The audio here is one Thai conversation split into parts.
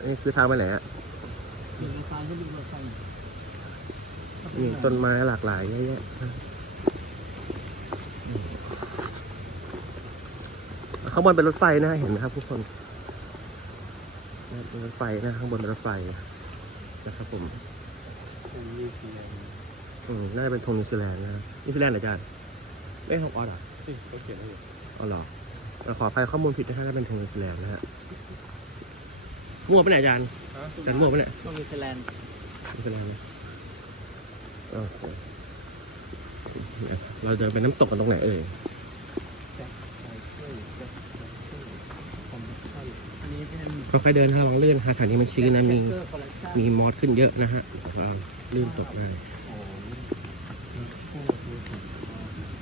อันนี้คือทางไปไหนอะมีรถไฟก็มีรถไฟมีต้นไม้หลากหลายเยอะแยะอืมข้างบนเป็นรถไฟนะเห็นไหมครับทุกคนเป็นรถไฟนะข้างบนเป็นรถไฟนะครับผมผมมีเสียงอืมน่าจะเป็นธงนิวซีแลนด์นะนิวซีแลนด์เหรออาจารย์ไม่ของออสเหรอที่เขาเขียนไว้อยู่อ๋อเหรอเราขออภัยข้อมูลผิดนะฮะถ้าเป็นธงนิวซีแลนด์นะฮะ มั่วไปไหนอาจารย์อาจารย์มั่วไปไหนต้องนิวซีแลนด์นิวซีแลนด์นะโอเคเราจะไปน้ำตกกันตรงไหนเอ่ยแจ็คไซเคิลแจ็คไซเคิลคอมมิชชั่นอันนี้เป็นค่อยๆเดินถ้าลองลื่นหาฐานที่มันชื้นนะมีแจ็คเกอร์คอลเลคชั่นมีมอสขึ้นเยอะนะฮะแล้วก็ลื่นตกได้ของ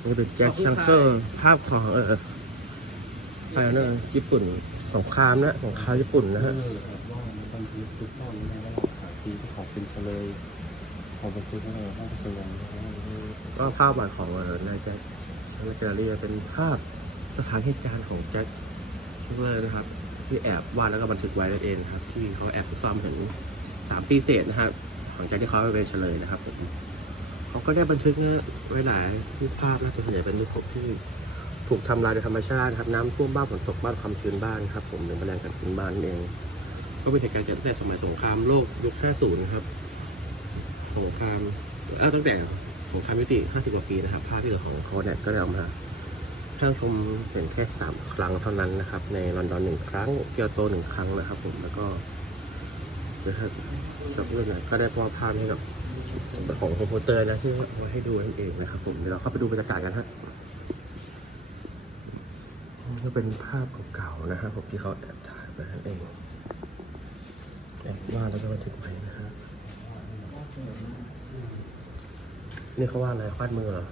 โอ้ดูแจ็คซังเกอร์ภาพของเออ ไฟเนอร์ญี่ปุ่นสงครามนะสงครามญี่ปุ่นนะฮะว่ามันต้องยึดทุกต้นนะแล้วขายปีที่ขอเป็นเฉลยขอเป็นชุดอะไรห้องเฉลยก็ภาพวาดของนายแจ็คชันแกลเรียเป็นภาพสถานเหตุการณ์ของแจ็คชิลเลอร์นะครับ ที่แอบวาดแล้วก็บันทึกไว้นั่นเองครับ ที่เขาแอบซุกซ่อนถึงสามปีเศษนะครับหลังจากที่เขาไปเป็นเฉลยนะครับผมเขาก็ได้บันทึกไว้หลายรูปภาพน่าจะส่วนใหญ่เป็นรูปที่ ถูกทำลายโดยธรรมชาติครับน้ำท่วมบ้านฝนตกบ้านความชื้นบ้านครับผมหรือแมลงกัดกินบ้านนั่นเอง ก็เป็นเหตุการณ์เกิดตั้งแต่สมัยสงครามโลกยุค 50 นะครับสงครามอ้าตั้งแต่สงครามยุติ 50 กว่าปีนะครับ ภาพที่เหลือของเขาเนี่ยก็ได้เอามาให้ชมเห็นแค่สามครั้งเท่านั้นนะครับ ในลอนดอนหนึ่งครั้งเกียวโตหนึ่งครั้งนะครับ ผมแล้วก็นะครับสักเรื่องไหนก็ได้มอบภาพให้กับของคอมพิวเตอร์นะที่มาให้ดูนั่นเองนะครับ ผมเดี๋ยวเราเข้าไปดูบรรยากาศกันฮะ นี่ก็เป็นภาพเก่าๆนะครับผมที่เขาแอบถ่ายไปนั่นเองแอบวาดแล้วก็บันทึกไว้นะฮะนี่เขาว่าอะไรควาดมือเหรอ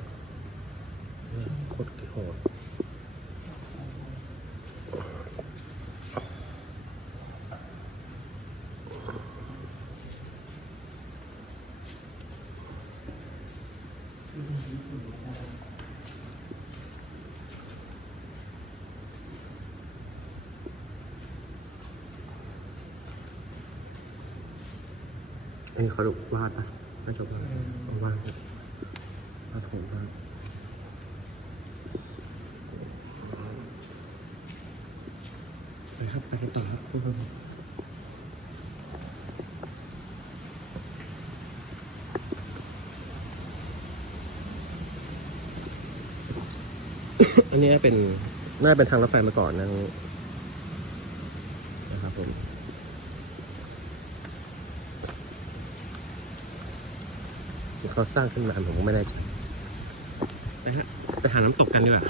โคตรโหด อันนี้เขาวาดปะน่าจะวาดเอาวาดครับวาดผมวาดไปครับไปกันต่อครับทุกคนอันนี้เป็นน่าเป็นทางรถไฟมาก่อนนะนะครับผม ที่เขาสร้างขึ้นมาผมก็ไม่แน่ใจไปฮะไปหาน้ำตกกันดีกว่า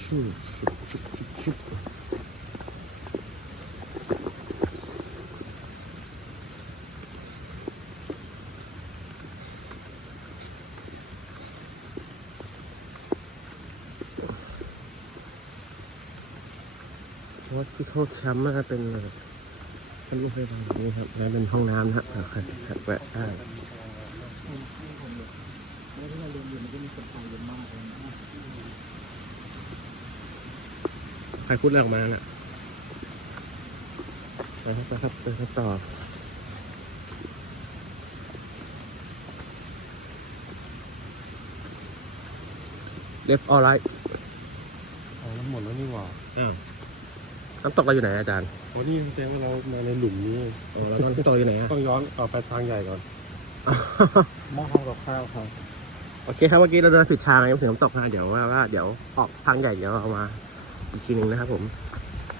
ชุบชุบชุบชุบชุบวัดที่เขาแชมป์น่าจะเป็น เป็นรูปให้ฟังนี้ครับแล้วเป็นห้องน้ำนะครแวะได้แล้วที่เราเรียนอยู่มันก็มีคนไทยเยอะมากเลยนะใครพูดอะไรออกมาน่ะไปครับไปครับไปครับต่อ left or right เอาแล้วหมดแล้วนี่หว่าอ้าว น้ำตกเราอยู่ไหนอาจารย์โอ้นี่แสดงว่าเรามาในหลุมนี้อ๋อแล้วน้ำตกเราอยู่ไหนอะต้องย้อนออกไปทางใหญ่ก่อนหม้อทำกับข้าวครับโอเคครับเมื่อกี้เราเดินผิดทางยังไม่ถึงน้ำตกนะเดี๋ยวว่าว่าเดี๋ยวออกทางใหญ่เดี๋ยวเอามาอีกทีหนึ่งนะครับผม